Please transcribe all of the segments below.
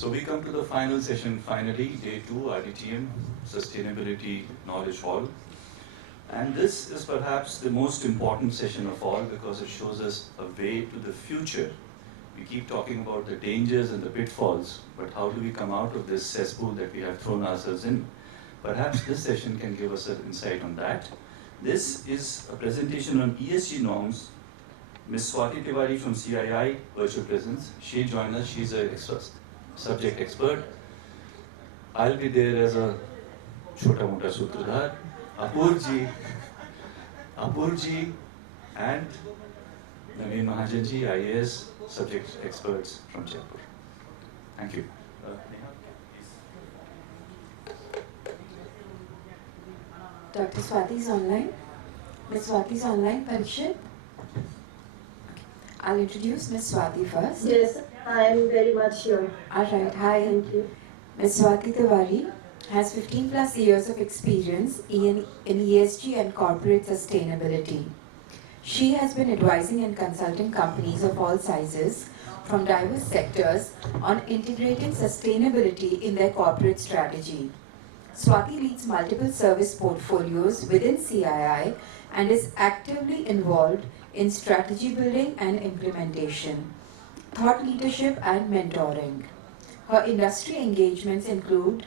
So we come to the final session, finally, day 2, RDTM, Sustainability Knowledge Hall. And this is perhaps the most important session of all because it shows us a way to the future. We keep talking about the dangers and the pitfalls, but how do we come out of this cesspool that we have thrown ourselves in? Perhaps this session can give us an insight on that. This is a presentation on ESG norms. Ms. Swati Tewari from CII, virtual presence. She joined us. She's a subject expert. I'll be there as a chota mota sutradhar. Apurji, and Naveen Mahajan ji, IAS, subject experts from Jaipur. Thank you. Dr. Swati is online. Ms. Swati is online, Parikshit. I'll introduce Ms. Swati first. Yes, I am very much here. Alright, hi. Thank you. Ms. Swati Tewari has 15 plus years of experience in ESG and corporate sustainability. She has been advising and consulting companies of all sizes from diverse sectors on integrating sustainability in their corporate strategy. Swati leads multiple service portfolios within CII and is actively involved in strategy building and implementation, thought leadership and mentoring. Her industry engagements include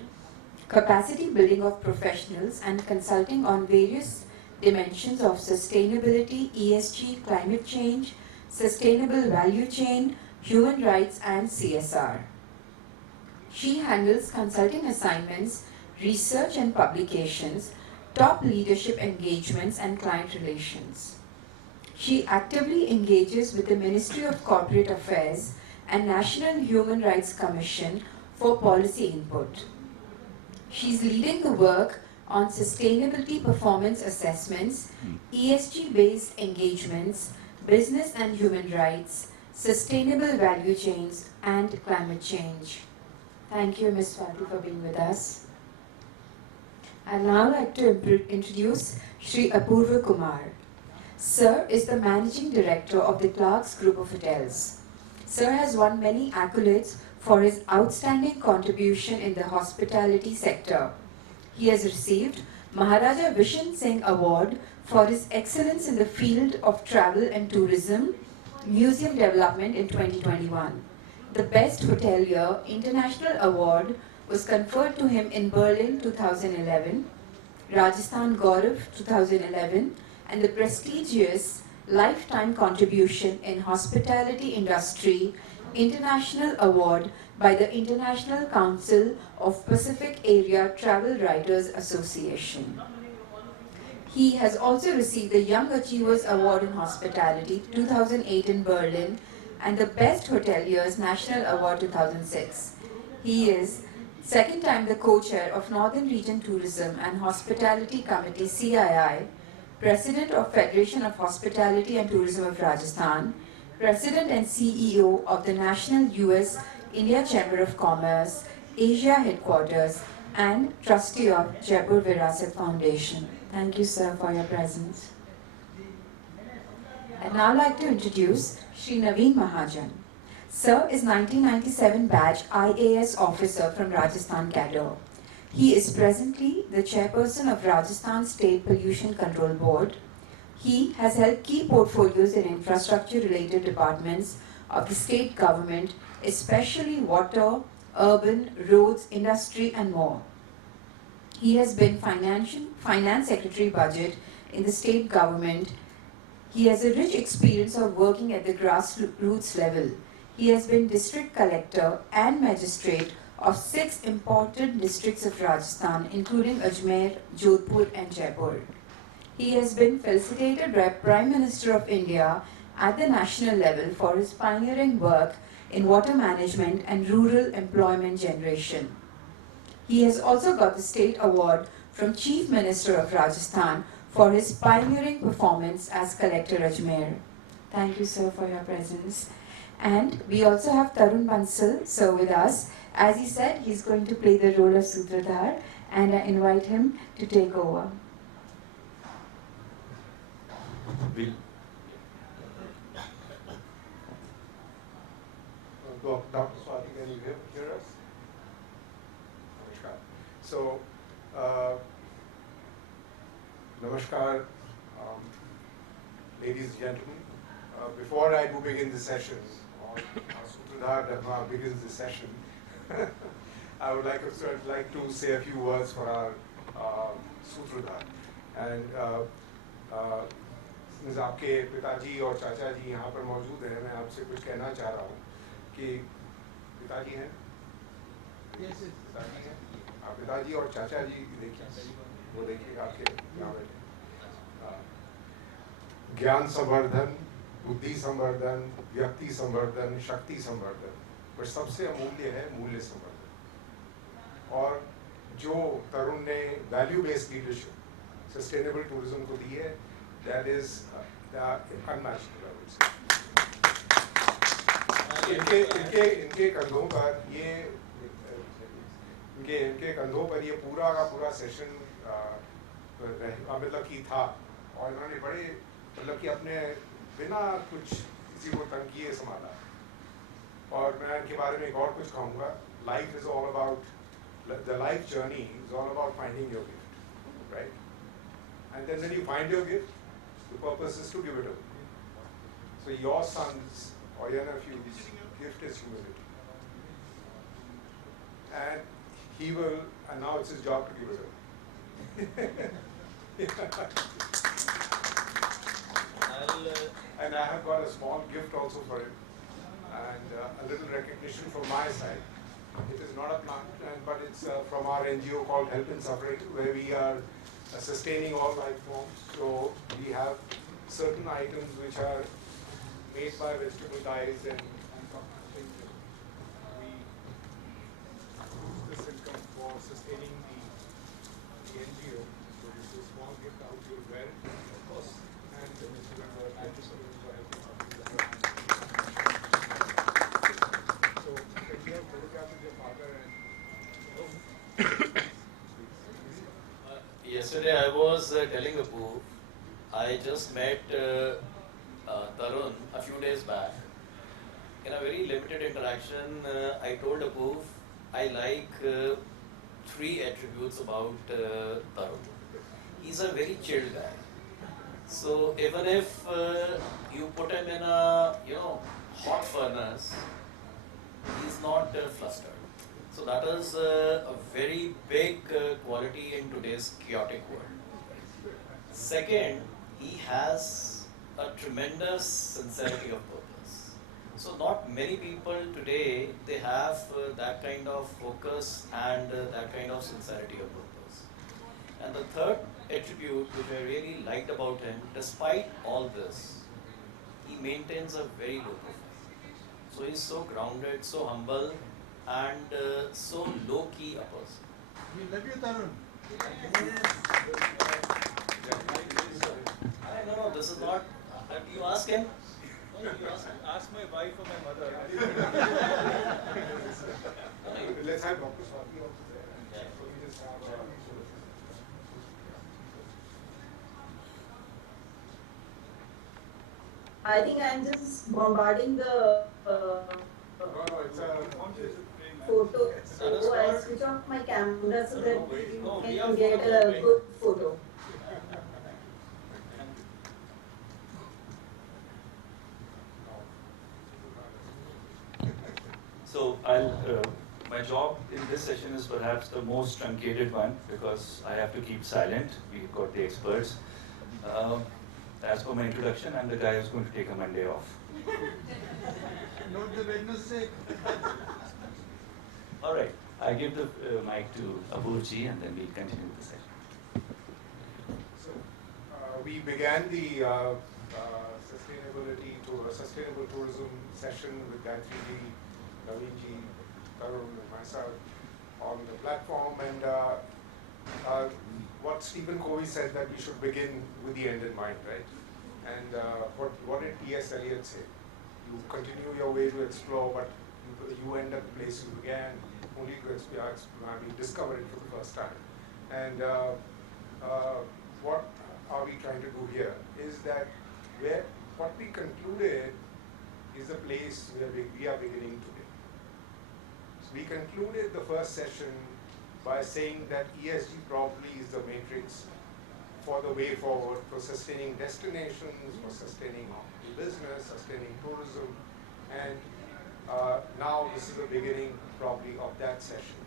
capacity building of professionals and consulting on various dimensions of sustainability, ESG, climate change, sustainable value chain, human rights and CSR. She handles consulting assignments, research and publications, top leadership engagements and client relations. She actively engages with the Ministry of Corporate Affairs and National Human Rights Commission for policy input. She's leading the work on sustainability performance assessments, ESG-based engagements, business and human rights, sustainable value chains, and climate change. Thank you, Ms. Swati, for being with us. I'd now like to introduce Shri Apurva Kumar. Sir is the Managing Director of the Clarks Group of Hotels. Sir has won many accolades for his outstanding contribution in the hospitality sector. He has received Maharaja Vishen Singh Award for his excellence in the field of travel and tourism, museum development in 2021. The Best Hotelier International Award was conferred to him in Berlin 2011, Rajasthan Gaurav 2011, and the prestigious Lifetime Contribution in Hospitality Industry International Award by the International Council of Pacific Area Travel Writers Association. He has also received the Young Achievers Award in Hospitality 2008 in Berlin and the Best Hoteliers National Award 2006. He is second time the co-chair of Northern Region Tourism and Hospitality Committee CII, President of Federation of Hospitality and Tourism of Rajasthan, President and CEO of the National US India Chamber of Commerce, Asia Headquarters, and Trustee of Jaipur Virasat Foundation. Thank you, sir, for your presence. I'd now like to introduce Shri Naveen Mahajan. Sir is 1997 batch IAS officer from Rajasthan cadre. He is presently the chairperson of Rajasthan State Pollution Control Board. He has held key portfolios in infrastructure-related departments of the state government, especially water, urban, roads, industry, and more. He has been finance secretary budget in the state government. He has a rich experience of working at the grassroots level. He has been district collector and magistrate of 6 important districts of Rajasthan, including Ajmer, Jodhpur, and Jaipur. He has been felicitated by Prime Minister of India at the national level for his pioneering work in water management and rural employment generation. He has also got the state award from Chief Minister of Rajasthan for his pioneering performance as Collector Ajmer. Thank you, sir, for your presence. And we also have Tarun Bansal, sir, with us. As he said, he's going to play the role of Sutradhar, and I invite him to take over. Dr. Swati, can you hear us? So, Namaskar, ladies and gentlemen. Before I do begin the session, or Sutradhar Dharma begins the session, I would like to say a few words for our Sutradhar. And since आपके पिताजी और चाचा जी यहाँ पर मौजूद हैं, मैं आपसे कुछ कहना चाह रहा हूँ कि पिताजी हैं, पिताजी हैं, आप पिताजी और चाचा जी देखिए, वो देखिए आपके यहाँ बैठे। ज्ञान संवर्धन, बुद्धि संवर्धन, व्यक्ति संवर्धन, शक्ति संवर्धन, पर सबसे अमूल्य है मूल्य संवर्धन। और जो तरुण ने value based leadership sustainable tourism को दी है, that is unmatched, I would say. इनके कंधों पर ये इनके कंधों पर ये पूरा का पूरा सेशन मतलब कि था, और इन्होंने बड़े मतलब कि अपने बिना कुछ किसी को तंग किए संभाला। और मैं इनके बारे में एक और कुछ कहूँगा, life is all about the life journey is all about finding your gift, right? And then when you find your gift, the purpose is to give it away. So your son's or your nephew's gift is humility, and he will, and now it's his job to give it away. And I have got a small gift also for him, and a little recognition from my side. It is not a plant, but it's from our NGO called Help in Suffering, where we are sustaining all life forms. So we have certain items which are made by vegetable dyes and things. We use this income for sustaining the NGO. So this is a small gift out here, wear it, of course. And Mr. Thank you so much for helping us. So can you have photograph with your father and yesterday I was telling Apu, I just met Tarun a few days back. In a very limited interaction, I told Apu I like 3 attributes about Tarun. He's a very chilled guy. So even if you put him in a hot furnace, he's not flustered. So that is a very big quality in today's chaotic world. Second, he has a tremendous sincerity of purpose. So not many people today, they have that kind of focus and that kind of sincerity of purpose. And the third attribute which I really liked about him, despite all this, he maintains a very low profile. So he's so grounded, so humble, and so low-key a person. We love you, Tarun. No, this is not. You ask him. No, you ask my wife or my mother. Let's have Dr. Swati also there. Yeah. So we just have I think I'm just bombarding the no, it's a photo. So I switch off my camera so that No, we you are can get a good photo. So my job in this session is perhaps the most truncated one because I have to keep silent. We've got the experts. As per my introduction, I'm the guy who's going to take a Monday off. Not the Wednesday. All right, I give the mic to Apurva and then we'll continue with the session. So we began the sustainable tourism session with Gayatri ji, Naveen ji, Tarun and myself on the platform, and what Stephen Covey said, that we should begin with the end in mind, right? And what did T.S. Eliot say? You continue your way to explore, but you end at the place you began, only to discover it for the first time. And what are we trying to do here is that what we concluded is the place where we are beginning today. So we concluded the first session by saying that ESG probably is the matrix for the way forward, for sustaining destinations, for sustaining business, sustaining tourism, and now this is the beginning probably of that session.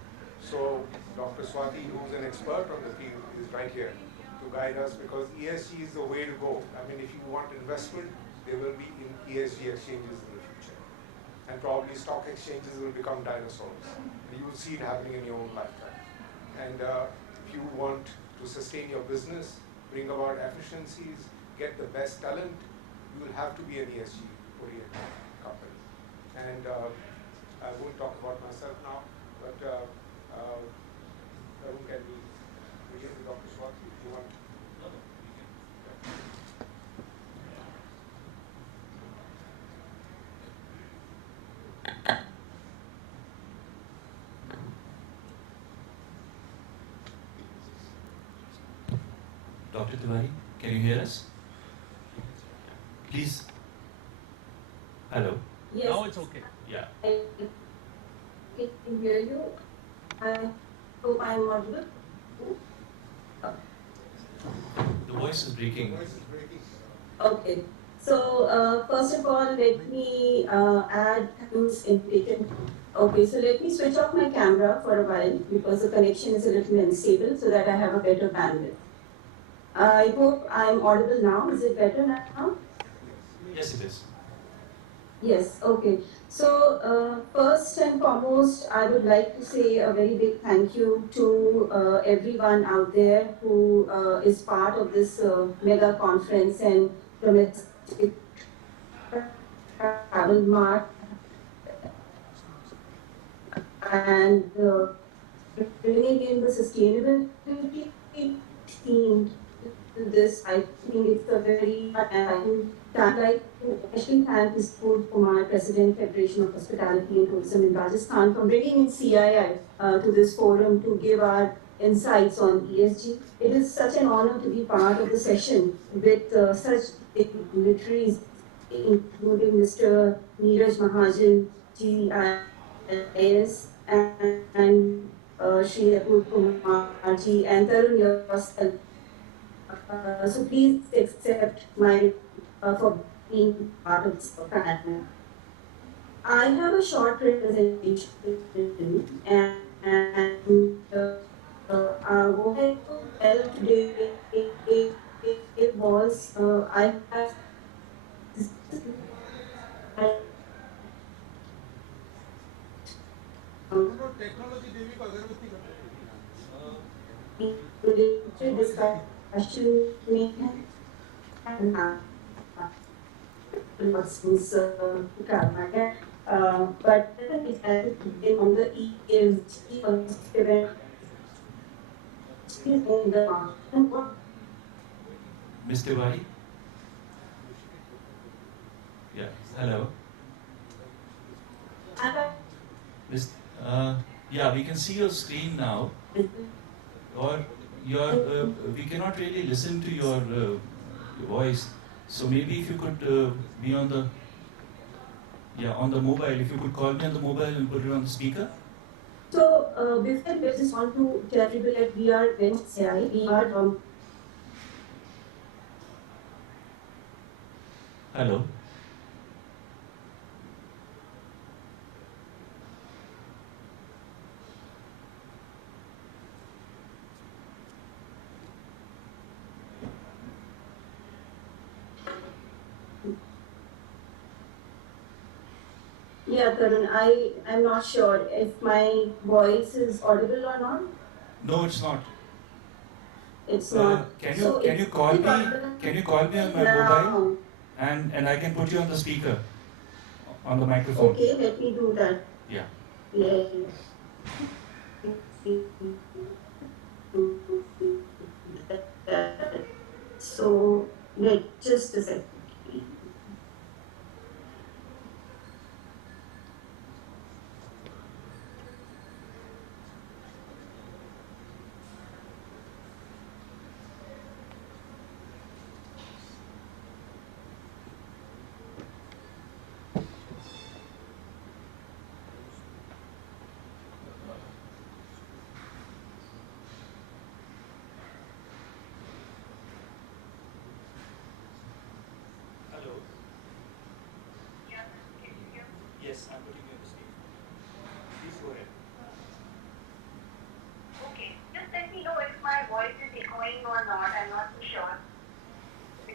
So Dr. Swati, who's an expert on the field, is right here to guide us, because ESG is the way to go. I mean, if you want investment, there will be in ESG exchanges in the future. And probably stock exchanges will become dinosaurs. You will see it happening in your own lifetime. And if you want to sustain your business, bring about efficiencies, get the best talent, you will have to be an ESG-oriented company. And I won't talk about myself now, but Tarun, can we begin with Dr. Swati if you want? Dr. Tewari, can you hear us? Please. Hello. Yes. Now it's okay. Yeah. I can hear you. I hope I'm audible. The voice is breaking. Voice is breaking. Okay. So first of all, let me add this invitation. Okay, so let me switch off my camera for a while because the connection is a little unstable, so that I have a better bandwidth. I hope I'm audible now. Is it better now? Yes, it is. Yes, okay. So first and foremost, I would like to say a very big thank you to everyone out there who is part of this mega conference and domestic travel mart, and bringing in the sustainability theme to this. I think it's a very I'd like to especially thank Mr. Kumar, President, Federation of Hospitality and Tourism in Rajasthan, for bringing in CII to this forum to give our insights on ESG. It is such an honor to be part of the session with such dignitaries, including Mr. Neeraj Mahajan, GIS, and Shri Apurva ji, and Tarun yourself. So please accept my for being part of this program. I have a short presentation, and what I will tell today was I have technology देवी को अगरबत्ती related discussion but it has been on the ESG Ms. Tewari? Yeah. Hello. Miss, yeah, we can see your screen now. Or your, we cannot really listen to your voice. So maybe if you could be on the, yeah, on the mobile. If you could call me on the mobile and put it on the speaker. So before we just want to tell people that we are NCI, we are Hello. yeah, Tarun, I am not sure if my voice is audible or not. No, it's not. It's not. Can you So can you call me? Can you call me on my mobile? now. And I can put you on the speaker, on the microphone. Okay, let me do that. Yeah. Yeah. So, wait, just a second.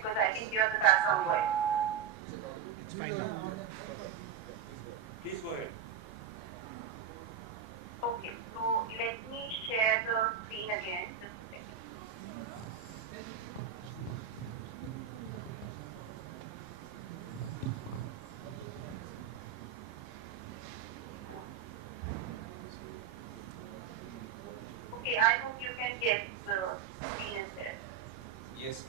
because I think you have the background voice. It's fine now. Please go ahead. Okay, so let me share the screen again. Just a second. Okay, I hope you can get the screen is there. Yes.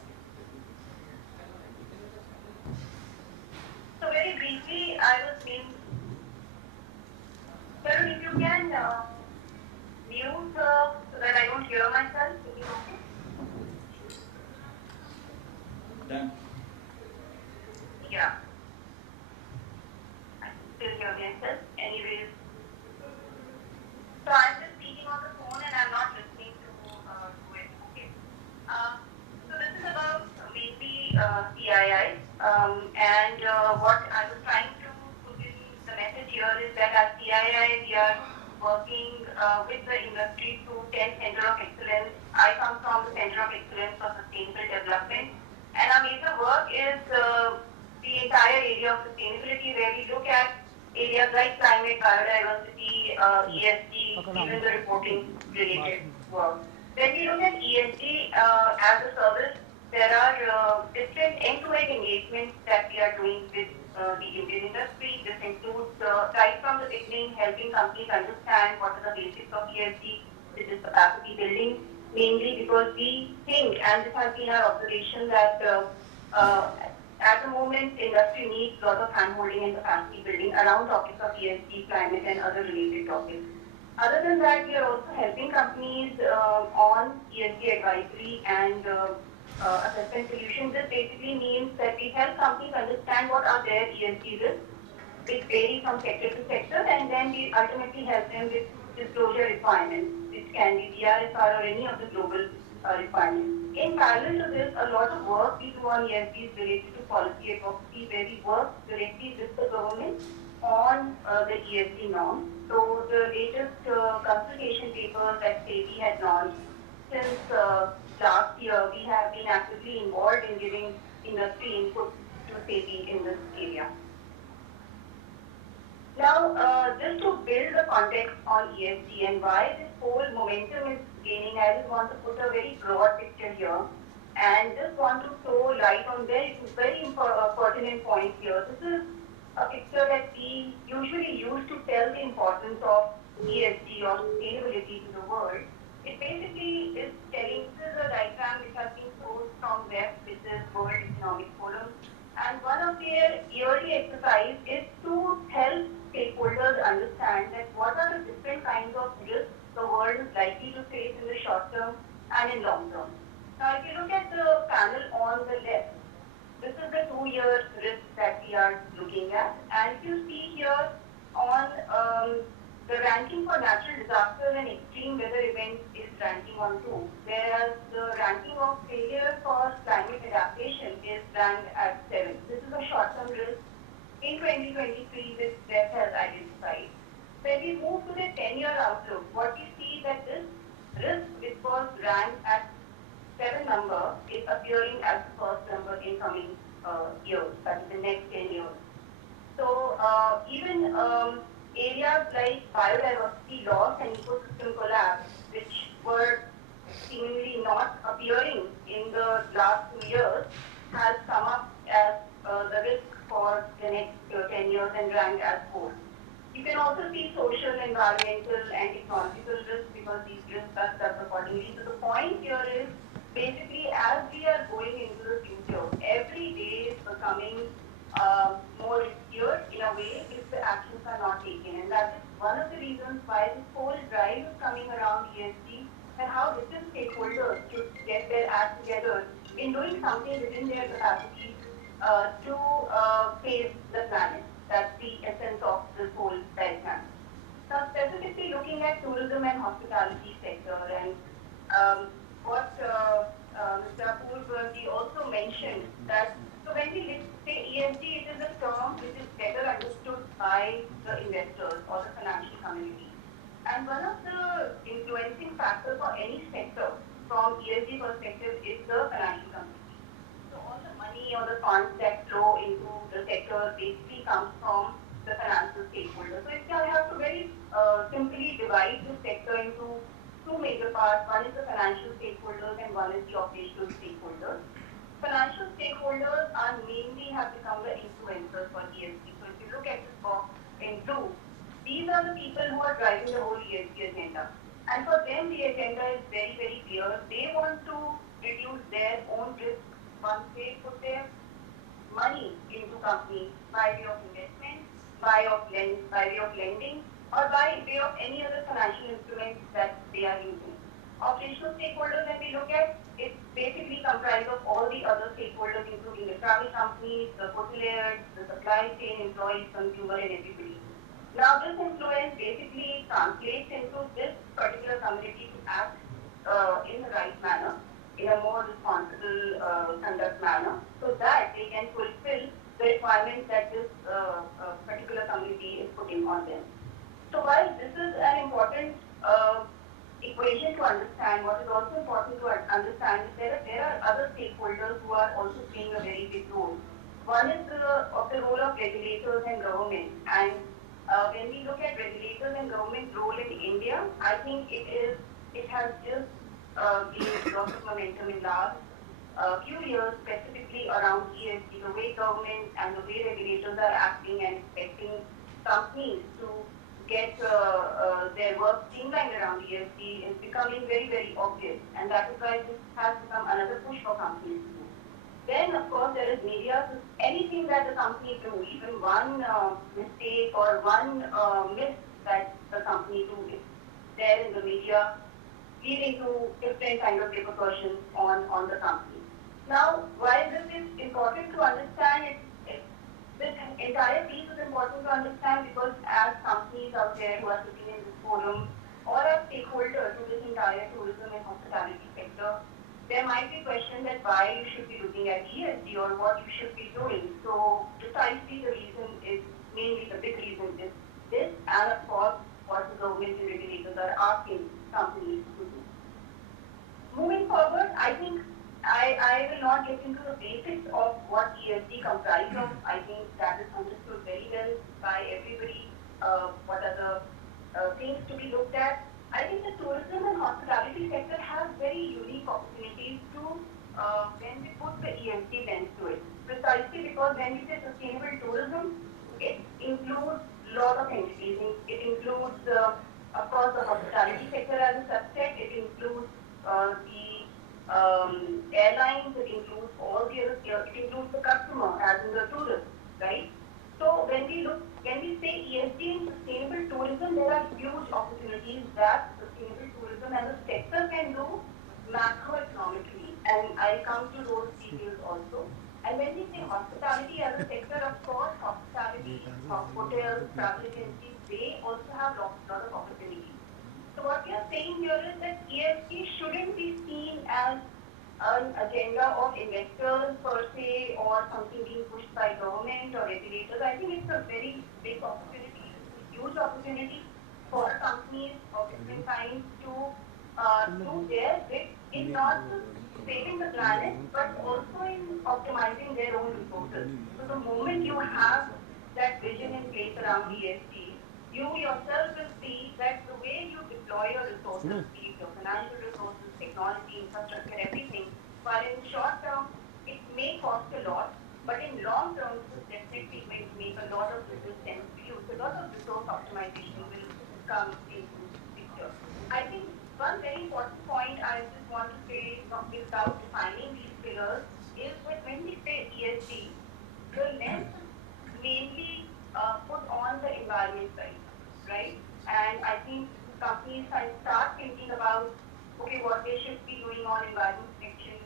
So very briefly, I was saying, Tarun, if you can mute so that I don't hear myself, is it okay? Done. Yeah. I can still hear myself. Anyways, so I'm just speaking on the phone and I'm not listening to it. Okay. So this is about mainly CII, and what I was trying to put in the message here is that as CII we are working with the industry through 10 Center of Excellence. I come from the Center of Excellence for Sustainable Development, and our major work is the entire area of sustainability, where we look at areas like climate, biodiversity, ESG, even the reporting related work. When we look at ESG as a service, there are different end-to-end engagements that we are doing with the Indian industry. This includes right from the beginning, helping companies understand what are the basics of ESG, which is capacity building, mainly because we think, and this has been our observation, that at the moment, industry needs a lot of hand-holding and capacity building around topics of ESG, climate, and other related topics. Other than that, we are also helping companies on ESG advisory and assessment solutions. This basically means that we help companies understand what are their ESG risks, which vary from sector to sector, and then we ultimately help them with disclosure requirements, which can be DRSR or any of the global requirements. In parallel to this, a lot of work we do on ESG is related to policy advocacy, where we work directly with the government on the ESG norms. So the latest consultation papers that SEBI had launched since last year, we have been actively involved in giving industry input to SEBI in this area. Now, just to build the context on ESG and why this whole momentum is gaining, I just want to put a very broad picture here and just want to throw light on very pertinent points here. This is a picture that we usually use to tell the importance of ESG or sustainability to the world. It basically is telling, this is a diagram which has been sourced from WEF, which is World Economic Forum. And one of their yearly exercise is to help stakeholders understand that what are the different kinds of risks the world is likely to face in the short term and in long term. Now, if you look at the panel on the left, this is the 2-year risk that we are looking at. And if you see here on the ranking for natural disasters and extreme weather events is ranking on 2, whereas the ranking of failure for climate adaptation is ranked at 7. This is a short-term risk in 2023 which WEF has identified. When we move to the 10-year outlook, what we see that this risk which was ranked at 7 number is appearing as the first number in coming years, that is the next 10 years. So even areas like biodiversity loss and ecosystem collapse, which were seemingly not appearing in the last 2 years, has come up as the risk for the next 10 years and ranked as 4. You can also see social, environmental, and technological risks because these risks are stuck accordingly. So the point here is basically as we are going into the future, every day is becoming more riskier in a way if the actions are not taken. And that is one of the reasons why this whole drive is coming around ESG and how different stakeholders should get their act together in doing something within their capacity to save the planet. That's the essence of this whole diagram. Now, specifically looking at tourism and hospitality sector, and what Mr. Apurva also mentioned that so when we say ESG, it is a term which is better understood by the investors or the financial community. And one of the influencing factors for any sector from ESG perspective is the financial community. So all the money the funds that flow into the sector basically comes from the financial stakeholders. So if I have to very simply divide this sector into two major parts, one is the financial stakeholders and one is the operational stakeholders. Financial stakeholders are mainly have become the influencers for ESG. So if you look at this box in blue, these are the people who are driving the whole ESG agenda. And for them, the agenda is very, very clear. They want to reduce their own risk once they put their money into companies by way of investment, by way of lending, or by way of any other financial instruments that they are using. Operational stakeholders, when we look at, it's basically comprised of all the other stakeholders, including the travel companies, the hoteliers, the supply chain, employees, consumer, and everybody. Now, this influence basically translates into this particular community to act in the right manner, in a more responsible conduct manner, so that they can fulfill the requirements that this particular community is putting on them. So while this is an important equation to understand, what is also important to understand is there are other stakeholders who are also playing a very big role. One is the role of regulators and government. And when we look at regulators and government's role in India, I think it has just gained lots of momentum in last few years, specifically around ESG, the way government and the way regulators are acting and expecting companies to get their work streamlined around ESG is becoming very, very obvious. And that is why this has become another push for companies to do. Then, of course, there is media. So anything that the company do, even one mistake or one miss that the company do is there in the media, leading to different kind of repercussions on the company. Now, while this is important to understand, this entire piece is important to understand because as companies out there who are sitting in this forum or as stakeholders to this entire tourism and hospitality sector, there might be questions that why you should be looking at ESG or what you should be doing. So precisely the reason is, mainly the big reason is this, and of course what the government and regulators are asking companies to do. Moving forward, I think I will not get into the basics of what ESG comprises of. I think that is understood very well by everybody. What are the things to be looked at? I think the tourism and hospitality sector has very unique opportunities to when we put the ESG lens to it. Precisely because when we say sustainable tourism, it includes a lot of entities. It includes, of course, the hospitality sector as a subset. It includes the airlines. It includes all the other. It includes the customer as in the tourist, right? So when we say ESG and sustainable tourism, there are huge opportunities that sustainable tourism as a sector can do macroeconomically, and I'll come to those details also. And when we say hospitality as a sector, of course, hospitality, hotels, travel agencies, they also have lot of opportunities. So what we are saying here is that ESG shouldn't be seen as an agenda of investors per se or something being pushed by government or regulators. I think it's a very big opportunity, it's a huge opportunity for companies of different kinds to do their bit in not just saving the planet but also in optimizing their own resources. So the moment you have that vision in place around ESG, you yourself will see that the way you deploy your resources, be it your financial resources, technology, infrastructure, everything, while in short term it may cost a lot, but in long term this is definitely going to make a lot of business sense to you. So a lot of resource optimization will come into the picture. I think one very important point I just want to say without defining these pillars is that when we say ESG, the lens is mainly put on the environment side, right? And I think companies start thinking about, okay, what they should be doing on environment protection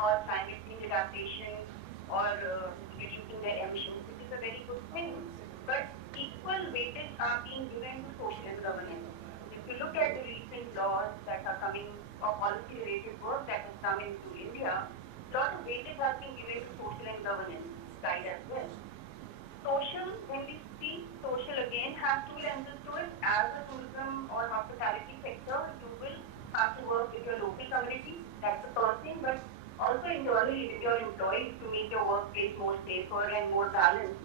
or climate change adaptation or reducing their emissions, which is a very good thing. But equal weightage are being given to social and governance. If you look at the recent laws that are coming, or policy-related work that has come into India, a lot of weightage has been given to social and governance side as well. Social, when we speak social, again has two lenses to it. As a tourism or hospitality sector, you will have to work with your local community, that's the first thing, but also internally with your employees to make your balance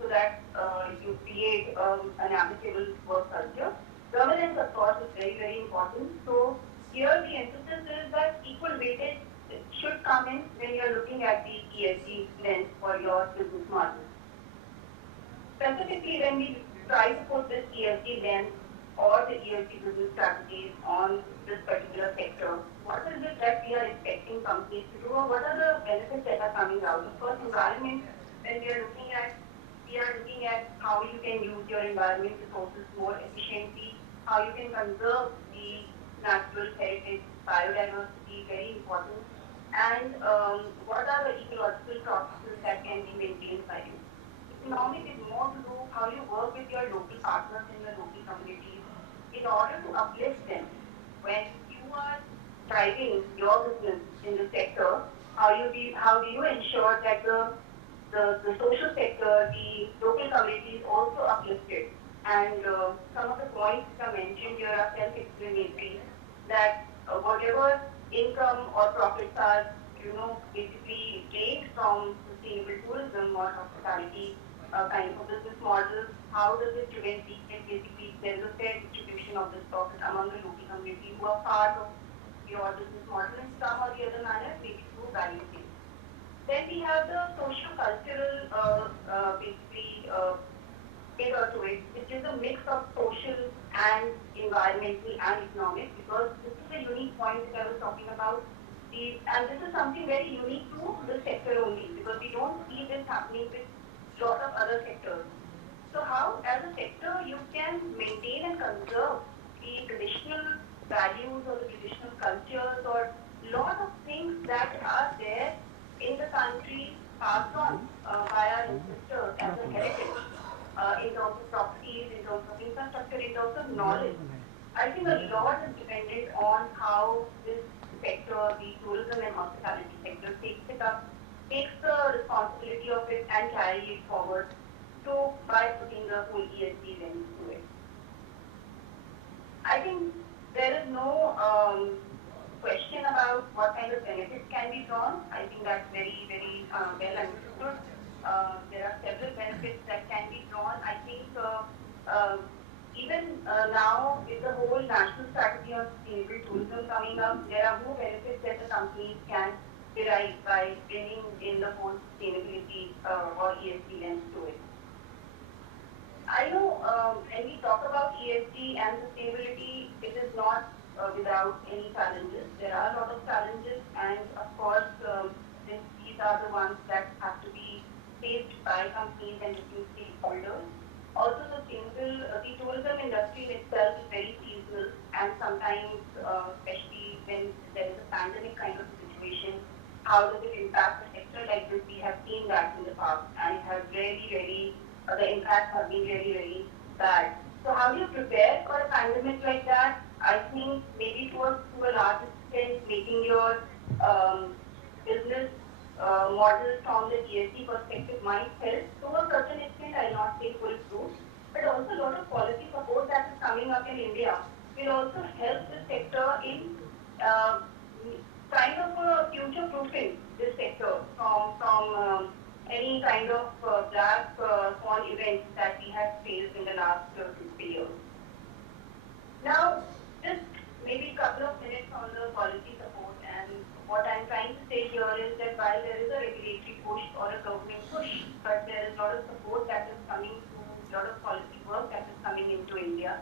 so that you create an amicable work culture. Governance, of course, is very, very important. So here the emphasis is that equal weightage should come in when you're looking at the ESG lens for your business model. Specifically, when we try to put this ESG lens or the ESG business strategies on this particular sector, what is it that we are expecting companies to do, or what are the benefits that are coming out? Of course, environment, when we are looking at how you can use your environment resources more efficiently, how you can conserve the natural heritage, biodiversity, very important, and what are the ecological processes that can be maintained by you. Economic is more to do how you work with your local partners in your local communities in order to uplift them. When you are driving your business in the sector, how do you ensure that the social sector, the local community is also uplifted? And some of the points that are mentioned here are self-explanatory, that whatever income or profits are, basically gained from sustainable tourism or hospitality kind of a business model, how does it prevent leakage? Basically, there is a fair distribution of this profit among the local community who are part of your business model in some or the other manner, maybe through value chain. Then we have the social cultural, pillar to it, which is a mix of social and environmental and economic, because this is a unique point that I was talking about. And this is something very unique to this sector only, because we don't see this happening with a lot of other sectors. So how, as a sector, you can maintain and conserve the traditional values or the traditional cultures or lot of things that are there in the country passed on by our ancestors as a heritage, in terms of properties, in terms of infrastructure, in terms of knowledge. I think a lot is dependent on how this sector, the tourism and hospitality sector, takes it up, takes the responsibility of it and carry it forward by putting the whole ESG lens to it. I think there is no question about what kind of benefits can be drawn. I think that's very, very well understood. There are several benefits that can be drawn. I think even now, with the whole national strategy on sustainable tourism coming up, there are more benefits that the companies can derive by bringing in the whole sustainability or ESG lens to it. I know when we talk about ESG and sustainability, it is not without any challenges. There are a lot of challenges, and of course, these are the ones that have to be faced by companies and different stakeholders. Also, the tourism industry in itself is very seasonal, and sometimes, especially when there is a pandemic kind of situation, how does it impact a sector like this? We have seen that in the past, and it has the impacts have been very, very bad. So how do you prepare for a pandemic like that? I think maybe to a large extent, making your business model from the ESG perspective might help. To a certain extent, I'll not say foolproof, but also a lot of policy support that is coming up in India will also help the sector in kind of future-proofing this sector from any kind of black swan events that we have faced in the last 2-3 years. Now, just maybe a couple of minutes on the policy support, and what I'm trying to say here is that while there is a regulatory push or a government push, but there is a lot of support that is coming through, a lot of policy work that is coming into India.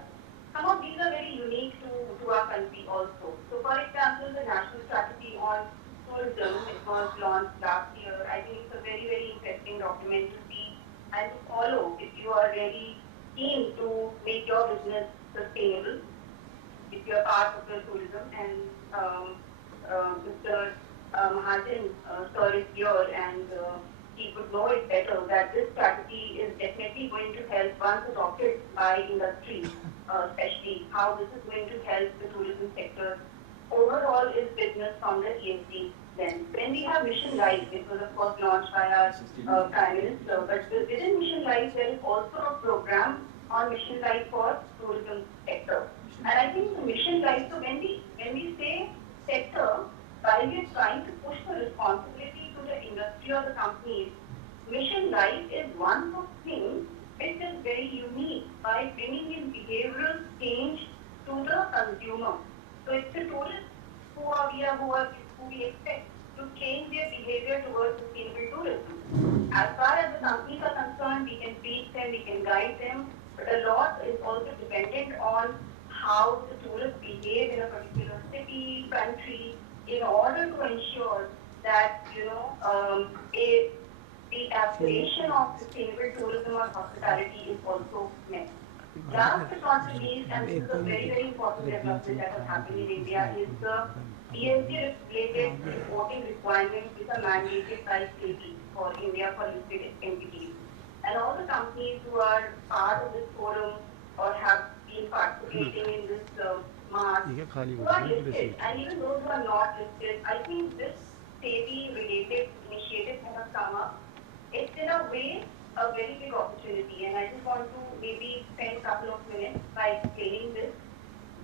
Some of these are very unique to our country also. So for example, the National Strategy on Tourism, it was launched last year. I think it's a very, very interesting document to see and to follow if you are really keen to make your business sustainable, if you are part of the tourism. And Mr. Mahajan sir is here, and he would know it better that this strategy is definitely going to help once adopted by industry, especially how this is going to help the tourism sector overall is business from the ESG lens. When we have Mission Life, it was of course launched by our Prime Minister, but within Mission Life there is also a program on Mission Life for tourism sector. And I think the Mission Life, so when we say sector, while we are trying to push the responsibility to the industry or the companies, Mission Life is one of things which is very unique by bringing in behavioral change to the consumer. So it's the tourists who we expect to change their behavior towards sustainable tourism. As far as the companies are concerned, we can teach them, we can guide them, but a lot is also dependent on how the tourists behave in a particular city, country, in order to ensure that the aspiration of sustainable tourism or hospitality is also met. Last but not the least, and this is a very, very important development that has happened in India, is the ESG related reporting requirement which are mandated by SEBI for India for listed entities. And all the companies who are part of this forum or have been participating in this march, who are listed, and even those who are not listed, I think this SEBI related initiative that has come up, it's in a way a very big opportunity, and I just want to maybe spend a couple of minutes by explaining this.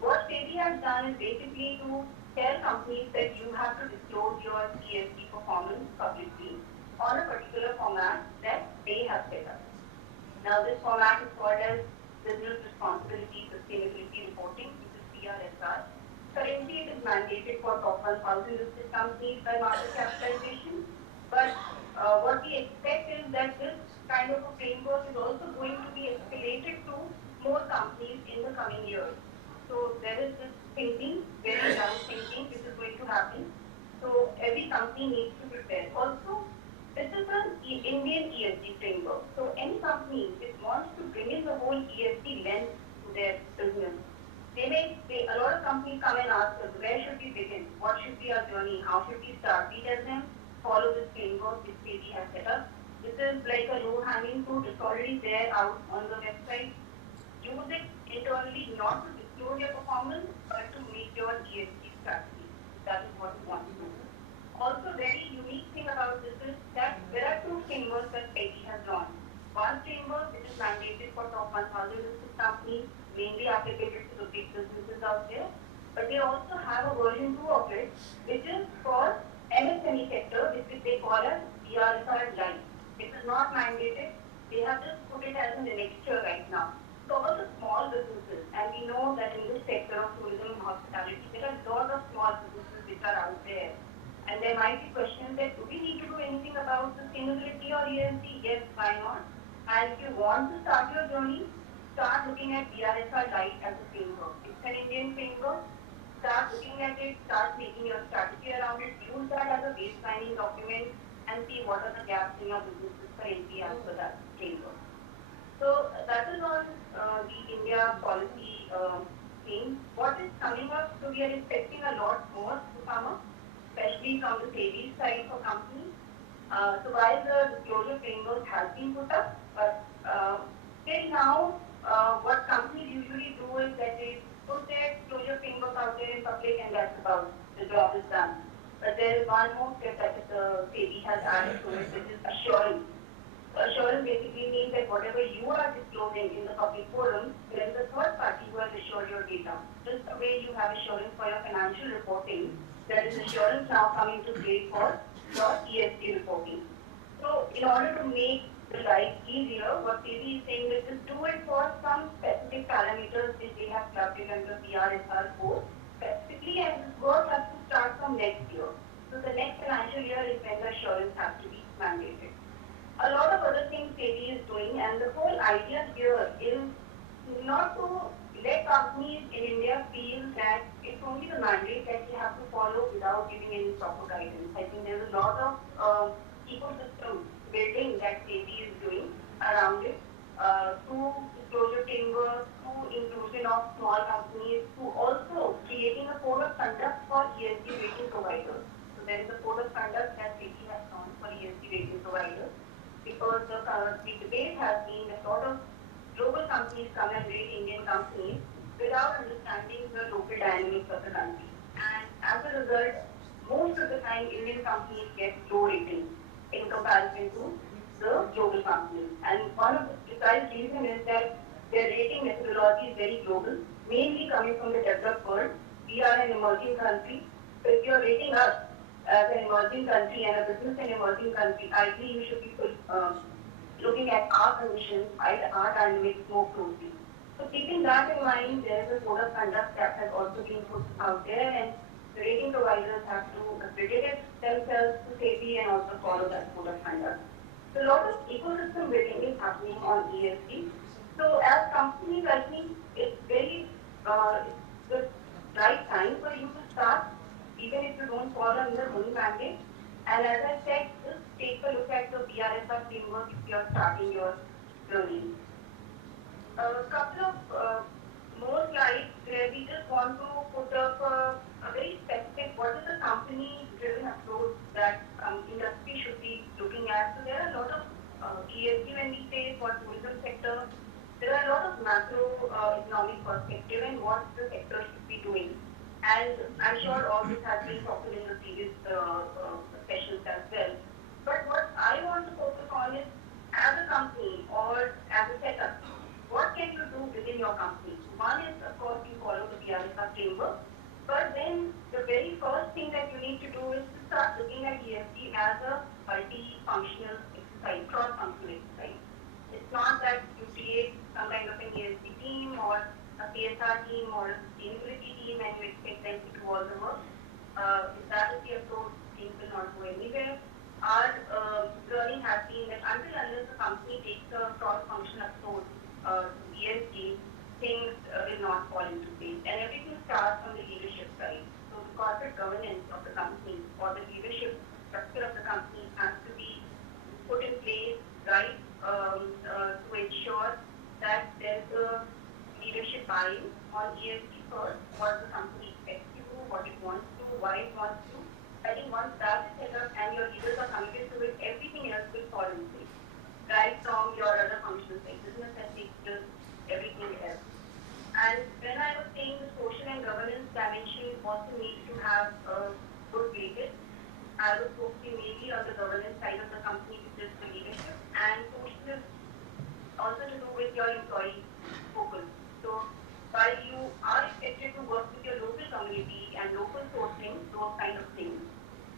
What SEBI has done is basically to tell companies that you have to disclose your ESG performance publicly on a particular format that they have set up. Now, this format is called as Business Responsibility Sustainability Reporting, which is BRSR. Currently, it is mandated for top 1,000 listed companies by market capitalization. But what we expect is that this kind of a framework is also going to be escalated to more companies in the coming years. So there is this thinking, very young thinking, which is going to happen. So every company needs to prepare. Also, this is an Indian ESG framework. So any company which wants to bring in the whole ESG lens to their business, a lot of companies come and ask us, where should we begin? What should be our journey? How should we start? We tell them, follow this framework which SEBI has set up. This is like a low-hanging fruit. It's already there out on the website. Use it internally not to disclose your performance, but to make your ESG strategy. That is what we want to do. Also, very unique thing about this is that there are two frameworks that SEBI has launched. One framework which is mandated for top 1,000 listed companies, mainly applicable to the big businesses out there. But they also have a version 2 of it, which is for MSME sector, which they call as BRSR Light. It is not mandated. They have just put it as an annexure right now. So all the small businesses, and we know that in this sector of tourism and hospitality, there are a lot of small businesses which are out there. And there might be questions that, do we need to do anything about sustainability or ESG? Yes, why not? And if you want to start your journey, start looking at BRSR Light as a framework. It's an Indian framework. Start looking at it, start making your strategy around it, use that as a baselining document and see what are the gaps in your businesses currently as per that framework. So that is on the India policy thing. What is coming up? So we are expecting a lot more to come up, especially from the SEBI side for companies. So while the disclosure framework has been put up, but till now, what companies usually do is that they put their disclosure framework out there in public and that's about the job is done. But there is one more step that the SEBI has added to it, which is assurance. So assurance basically means that whatever you are disclosing in the public forum, there is a third party who has assured your data. Just the way you have assurance for your financial reporting, there is assurance now coming to play for your ESG reporting. So in order to make the life easier, what SEBI is saying is just do it for some specific parameters which they have clubbed it under BRSR 4 specifically, and this work has to start from next year. So the next financial year is when the assurance has to be mandated. A lot of other things SEBI is doing, and the whole idea here is not to let companies in India feel that it's only the mandate that you have to follow without giving any proper guidance. I think there's a lot of ecosystem building that SEBI is doing around it, through disclosure framework, through inclusion of small companies, through also creating a code of conduct for ESG rating providers. So there is a code of conduct that SEBI has launched for ESG rating providers, because the debate has been that a lot of global companies come and rate Indian companies without understanding the local dynamics of the country. And as a result, most of the time Indian companies get low ratings in comparison to the global companies. And one of the precise reasons is that their rating methodology is very global, mainly coming from the developed world. We are an emerging country, so if you are rating us, as an emerging country and a business in emerging country, ideally you should be looking at our conditions, our dynamics more closely. So keeping that in mind, there is a code of conduct that has also been put out there, and the rating providers have to accredit themselves to SEBI and also follow that code of conduct. So a lot of ecosystem building is happening on ESG. So as companies, I think it's very the right time for you to start, even if you don't fall under any mandate. And as I said, just take a look at the BRSR framework if you are starting your journey. A couple of more slides where we just want to put up a very specific, what is the company-driven approach that industry should be looking at. So there are a lot of ESG when we say for tourism sector, there are a lot of macro economic perspective and what the sector should be doing. And I'm sure all this has been talked in the previous sessions as well. But what I want to focus on is, as a company or as a setup, what can you do within your company? One is, of course, you follow the BRSR framework. But then the very first thing that you need to do is to start looking at ESG as a multi-functional exercise, cross-functional exercise. It's not that you create some kind of an ESG team or a CSR team or a sustainability team and you expect them to do all the work. If that is the approach, things will not go anywhere. Our learning has been that unless the company takes a cross-functional approach to ESG, things will not fall into place. And everything starts from the leadership side. So the corporate governance of the company or the leadership structure of the company has to be put in place, right, to ensure that there is a leadership buy-in on ESG first, what the company expects to do, what it wants to, why it wants to. I think once that is set up and your leaders are committed to it, everything else will fall in place. Right from your other functions like business ethics, just everything else. And when I was saying the social and governance dimension also needs to have a good weightage, I was focusing mainly on the governance side of the company, which is the leadership, and social is also to do with your employee focus. So while you are expected to work with your local community and local sourcing, those kind of things,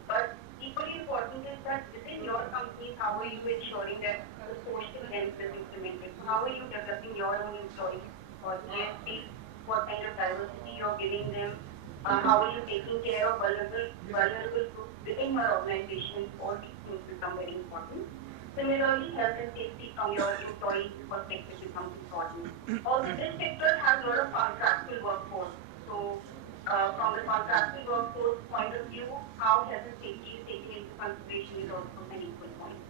but equally important is that within your company, how are you ensuring that the social lens is implemented? How are you developing your own employees for ESG? What kind of diversity you're giving them? How are you taking care of vulnerable groups within your organization? All these things become very important. Similarly, health and safety from your employee perspective becomes important. Also, this sector has a lot of contractual workforce. So, from the contractual workforce point of view, how health and safety is taken into consideration is also an equal point.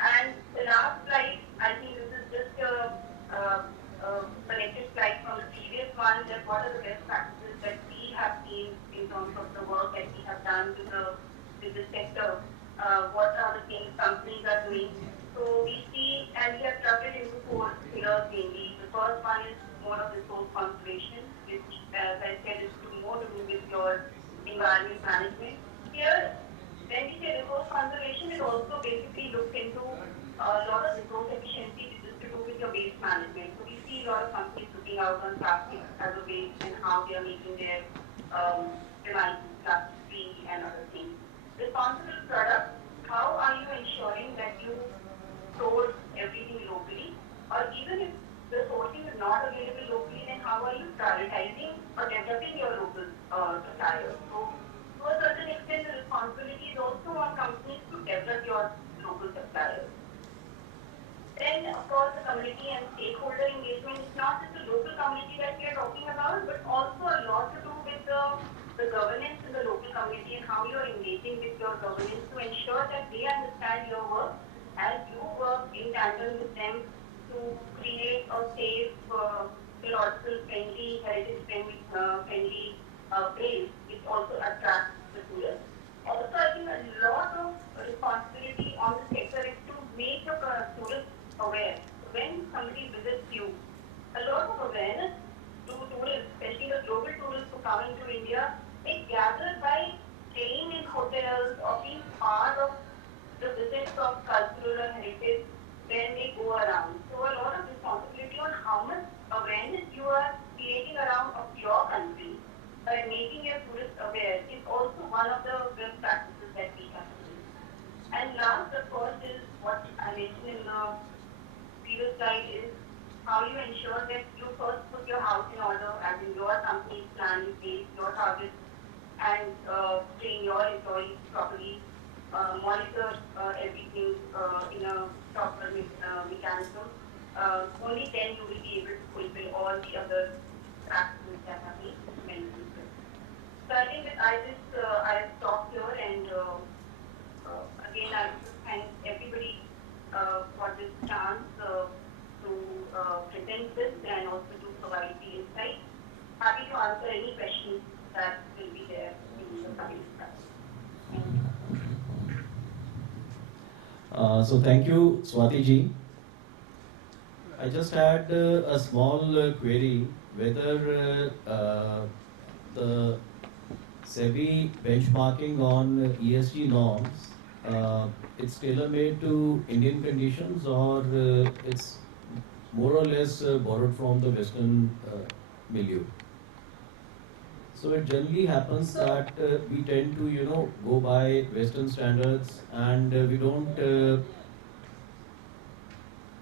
And the last slide, I think this is just a connected slide from the previous one, that what are the best practices that we have seen in terms of the work that we have done with the sector. What are the things companies are doing. So we see, and we have clubbed it into 4 pillars mainly. The first one is more of resource conservation, which, as I said, is more to do with your environment management. Here, when we say resource conservation, it also basically looks into a lot of resource efficiency, which is to do with your waste management. So we see a lot of companies looking out on plastic as a waste and how they are making their devices plastic free and other things. Responsible product, how are you ensuring that you source everything locally? Or even if the sourcing is not available locally, then how are you prioritizing or developing your local suppliers? So to a certain extent, the responsibility is also on companies to develop your local suppliers. Then, of course, the community and stakeholder engagement is not just the local community that we are talking about, but also a lot to do with the governance in the local community and how you are engaging with your governance to ensure that they understand your work as you work in tandem with them to create a safe, ecological friendly, heritage friendly place, which also attracts the tourists. Also, I think a lot of responsibility on the sector is to make the tourists aware. When somebody visits you, a lot of awareness to tourists, especially the global tourists who come into India, they gather by staying in hotels or being part of the visits of cultural and heritage when they go around. So a lot of responsibility on how much awareness you are creating around of your country by making your tourists aware is also one of the best practices that we have to do. And last, of course, is what I mentioned in the previous slide is how you ensure that you first put your house in order, as in your company's plan in place, your targets, and train your employees properly, monitor everything in a proper mechanism. Only then you will be able to fulfill all the other practices that have been mentioned. So I think that I stop here and again I just thank everybody for this chance to present this and also to provide the insight. Happy to answer any questions that will be there in the coming slides. So thank you, Swati ji. I just had a small query whether the SEBI benchmarking on ESG norms, it's tailor-made to Indian conditions, or it's more or less borrowed from the Western milieu. So it generally happens that we tend to, go by Western standards, and we don't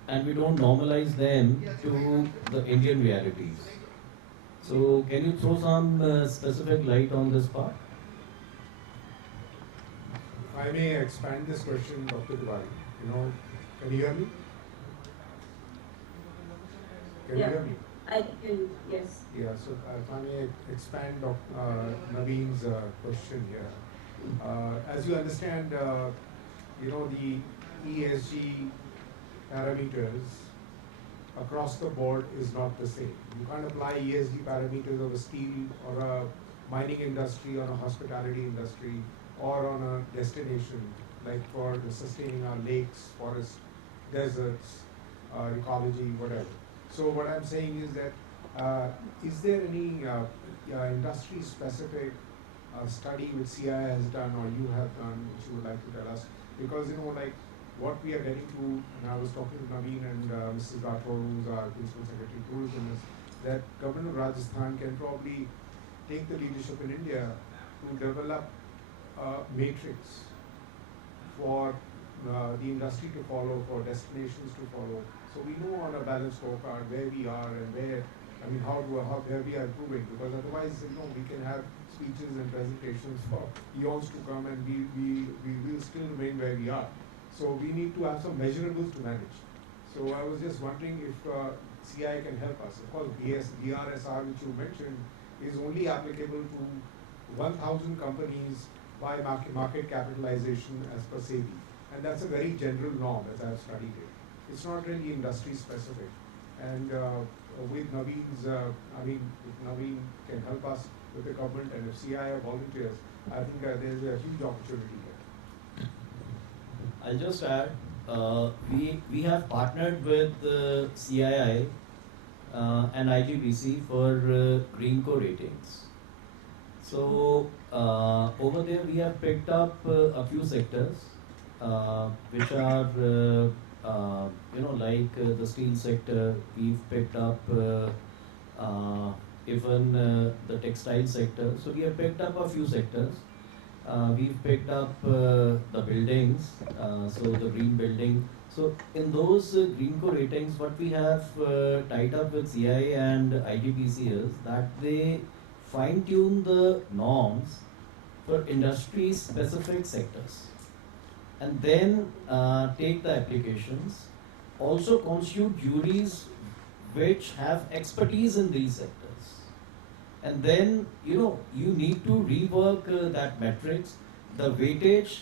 normalize them to the Indian realities. So can you throw some specific light on this part? If I may expand this question, Dr. Tewari, can you hear me? Can you hear me? I can, yes. Yeah, so if I may expand Naveen's question here. As you understand, the ESG parameters across the board is not the same. You can't apply ESG parameters of a steel or a mining industry or a hospitality industry or on a destination like for sustaining our lakes, forests, deserts, ecology, whatever. So what I'm saying is that is there any industry-specific study which CI has done or you have done which you would like to tell us? Because like what we are getting to, and I was talking to Naveen and Mrs. Rathore, who's our Principal Secretary Tourism, is that Government of Rajasthan can probably take the leadership in India to develop a matrix for the industry to follow, for destinations to follow. So we know on a balanced scorecard where we are and where we are improving, because otherwise, we can have speeches and presentations for eons to come and we will still remain where we are. So we need to have some measurables to manage. So I was just wondering if CI can help us. Of course, BRSR, which you mentioned, is only applicable to 1,000 companies by market capitalization as per SEBI. And that's a very general norm as I've studied it. It's not really industry specific. And with Naveen's, if Naveen can help us with the government and if CI are volunteers, I think there's a huge opportunity here. I'll just add, we have partnered with CII and IGBC for Greenco ratings. So over there we have picked up a few sectors which are like the steel sector. We've picked up even the textile sector. So we have picked up a few sectors. We've picked up the buildings, so the green building. So in those Greenco ratings, what we have tied up with CI and IGBC is that they fine-tune the norms for industry-specific sectors, and then take the applications. Also constitute juries which have expertise in these sectors. And then, you need to rework that matrix, the weightage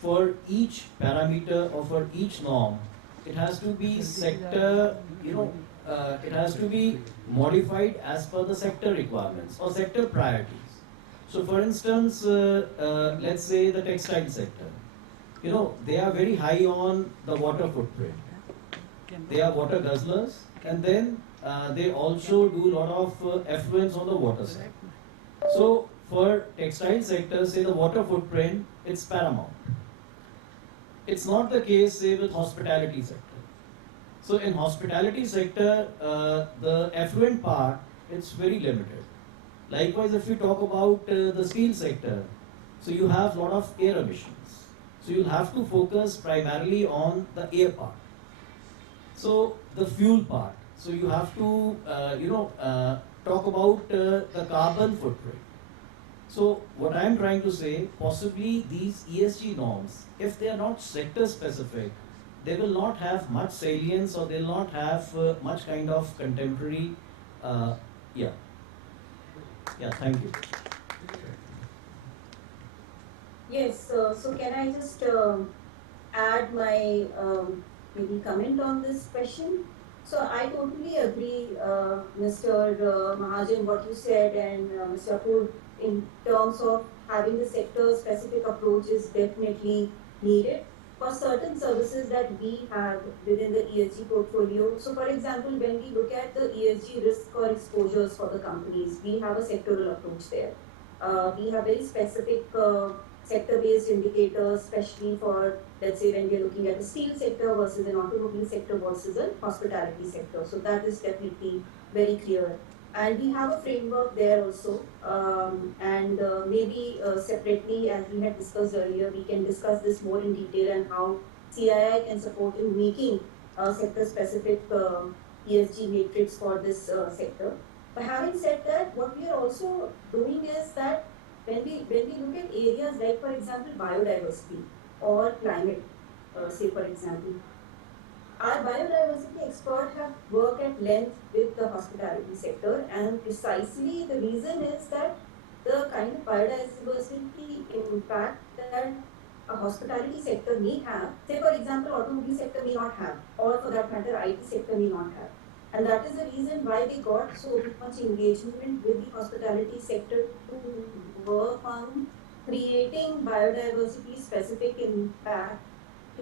for each parameter or for each norm. It has to be sector, it has to be modified as per the sector requirements or sector priorities. So for instance, let's say the textile sector, they are very high on the water footprint. They are water guzzlers, and then they also do a lot of effluents on the water side. So for textile sector, say the water footprint, it's paramount. It's not the case, say, with hospitality sector. So in hospitality sector, the effluent part, it's very limited. Likewise, if we talk about the steel sector, so you have a lot of air emissions. So you'll have to focus primarily on the air part. So the fuel part. So you have to, talk about the carbon footprint. So what I'm trying to say, possibly these ESG norms, if they are not sector specific, they will not have much salience or they'll not have much kind of contemporary, yeah. Yeah, thank you. Yes, so can I just add my maybe comment on this question? So I totally agree, Mr. Mahajan, what you said, and Mr. Apurva, in terms of having the sector-specific approach is definitely needed for certain services that we have within the ESG portfolio. So for example, when we look at the ESG risk or exposures for the companies, we have a sectoral approach there. We have very specific sector-based indicators, especially for, let's say, when we're looking at the steel sector versus an automobile sector versus a hospitality sector. So that is definitely very clear. And we have a framework there also. And maybe separately, as we had discussed earlier, we can discuss this more in detail and how CII can support in making sector-specific ESG matrix for this sector. But having said that, what we are also doing is that when we look at areas like, for example, biodiversity or climate, say for example, our biodiversity experts have worked at length with the hospitality sector, and precisely the reason is that the kind of biodiversity impact that a hospitality sector may have, say for example, automobile sector may not have, or for that matter, IT sector may not have. And that is the reason why they got so much engagement with the hospitality sector to work on creating biodiversity specific impact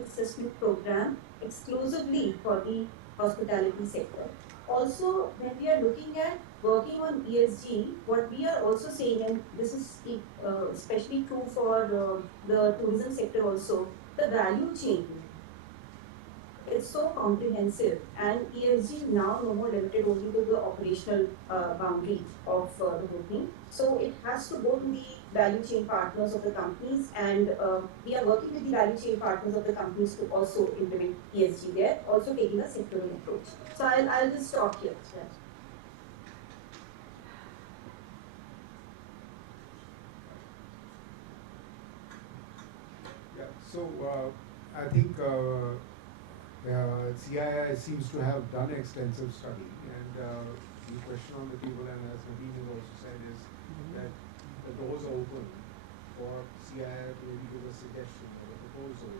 assessment program exclusively for the hospitality sector. Also, when we are looking at working on ESG, what we are also saying, and this is especially true for the tourism sector also, the value chain. It's so comprehensive, and ESG is now no more limited only to the operational boundary of the whole thing. So it has to go to the value chain partners of the companies, and we are working with the value chain partners of the companies to also implement ESG there, also taking a sectoral approach. So I'll just stop here. Yeah, so I think CII seems to have done extensive study, and the question on the table, and as Naveen has also said, is that the doors are open for CII to maybe give a suggestion or a proposal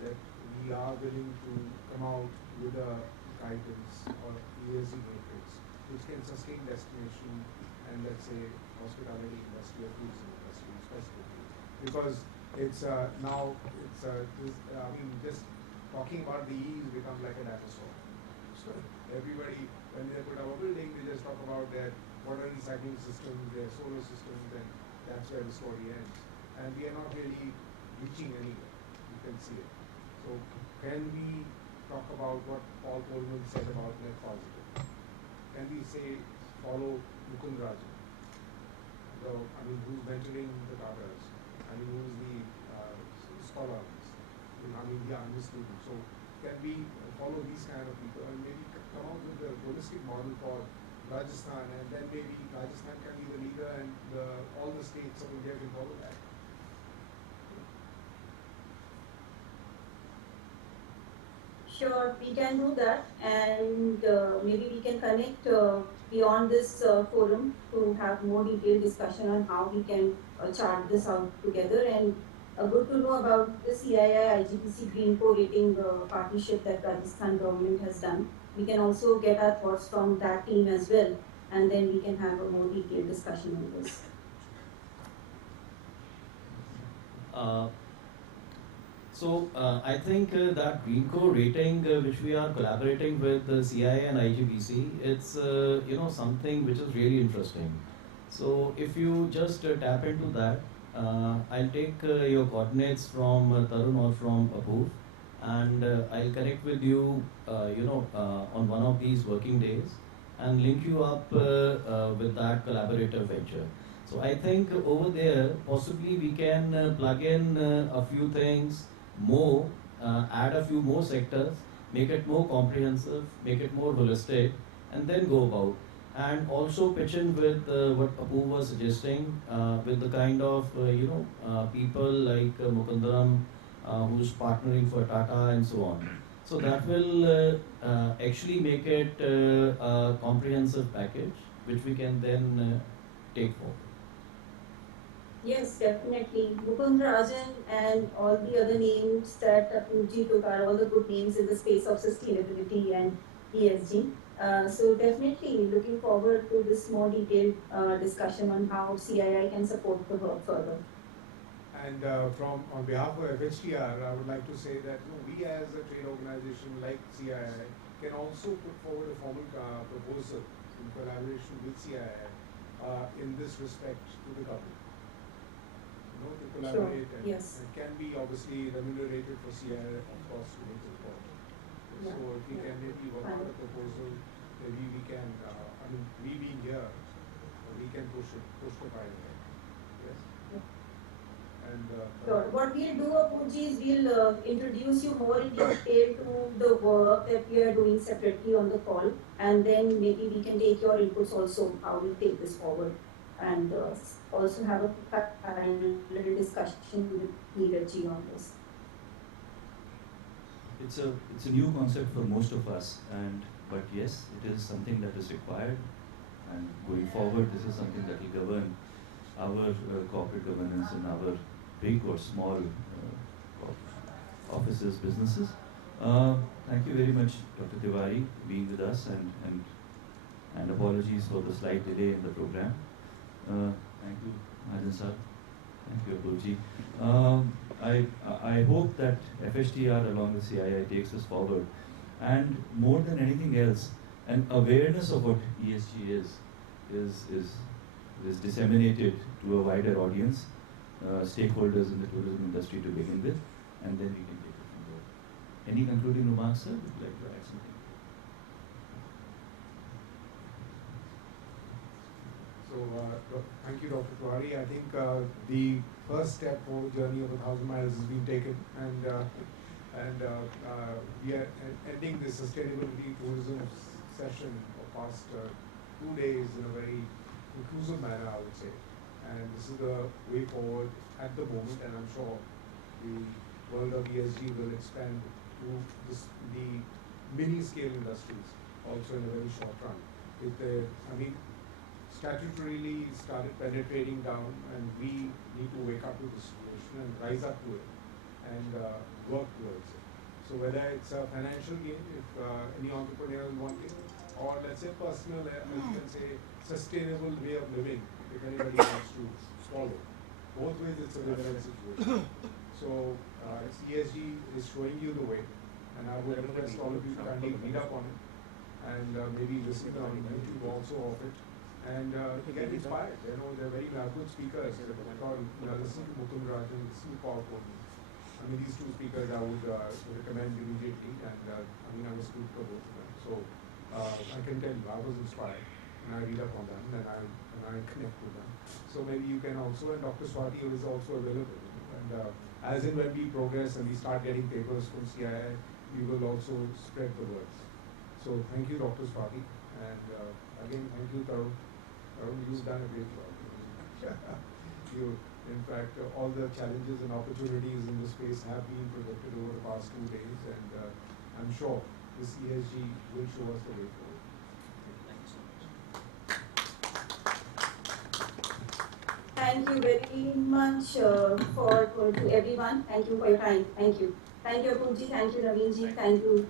that we are willing to come out with a guidance or ESG matrix which can sustain destination and, let's say, hospitality industry or tourism industry specifically, because it's now it's I mean, just talking about the E's becomes like a data store. So everybody, when they put up a building, they just talk about their water recycling systems, their solar systems, and that's where the story ends. And we are not really reaching anywhere. You can see it. So can we talk about what Paul Coleman said about net positive? Can we say follow Mukund Rajan? Who's mentoring the Tatas? Who's the scholars? The army students. So can we follow these kind of people and maybe come out with a holistic model for Rajasthan, and then maybe Rajasthan can be the leader and all the states of India can follow that? Sure, we can do that, and maybe we can connect beyond this forum to have more detailed discussion on how we can chart this out together. And good to know about the CII IGBC Green Co rating partnership that Rajasthan government has done. We can also get our thoughts from that team as well, and then we can have a more detailed discussion on this. I think that Greenco rating, which we are collaborating with the CII and IGBC, it's something which is really interesting. So if you just tap into that, I'll take your coordinates from Tarun or from Apurva, and I'll connect with you, on one of these working days, and link you up with that collaborative venture. So I think over there, possibly we can plug in a few things more, add a few more sectors, make it more comprehensive, make it more holistic, and then go about. And also pitch in with what Apurva was suggesting, with the kind of people like Mukundaram, who's partnering for Tata and so on. So that will actually make it a comprehensive package, which we can then take forward. Yes, definitely. Mukund Rajan and all the other names that Apurji took are all the good names in the space of sustainability and ESG. So definitely looking forward to this more detailed discussion on how CII can support the work further. And on behalf of FHTR, I would like to say that we as a trade organization like CII can also put forward a formal proposal in collaboration with CII in this respect to the government. To collaborate, Sure. and Yes. it can be obviously remunerated for CII, of course, to make it important. Yeah. So if we can maybe work out a proposal, maybe we can, we being here, we can push the file ahead. Yes? And Sure. What we'll do, Apurji, is we'll introduce you more in detail to the work that we are doing separately on the call, and then maybe we can take your inputs also, how we take this forward, and also have a little discussion with Neeraj on this. It's a new concept for most of us, but yes, it is something that is required, and going forward, this is something that will govern our corporate governance in our big or small offices, businesses. Thank you very much, Dr. Tewari, being with us, and apologies for the slight delay in the program. Thank you, Mahajan sir. Thank you, Apurji. I hope that FHTR along with CII takes us forward, and more than anything else, an awareness of what ESG is disseminated to a wider audience, stakeholders in the tourism industry to begin with, and then we can take it from there. Any concluding remarks, sir? Would you like to add something? So, thank you, Dr. Tewari. I think the first step for the journey of 1,000 miles has been taken, and we are ending this sustainability tourism session of past 2 days in a very inclusive manner, I would say. And this is the way forward at the moment, and I'm sure the world of ESG will expand to the mini-scale industries also in a very short run. Statutorily started penetrating down, and we need to wake up to the situation and rise up to it and work towards it. So whether it's a financial gain, if any entrepreneur is wanting, or let's say personal, you can say sustainable way of living, if anybody wants to follow. Both ways it's a win-win situation. So ESG is showing you the way, and I would request all of you to kindly read up on it, and maybe listen on YouTube also of it, and get inspired. They're very good speakers. Listen to Mukund Rajan, listen to Paul Courtney. These two speakers I would recommend immediately, and I was good for both of them. So I can tell you, I was inspired, and I read up on them, and I connect with them. So maybe you can also, and Dr. Swati is also available. And as in when we progress and we start getting papers from CII, we will also spread the word. So thank you, Dr. Swati, and again, thank you, Tarun. Tarun, you've done a great job. In fact, all the challenges and opportunities in this space have been projected over the past 2 days, and I'm sure this ESG will show us the way forward. Thank you very much to everyone. Thank you for your time. Thank you. Thank you, Apurji. Thank you, Naveenji. Thank you,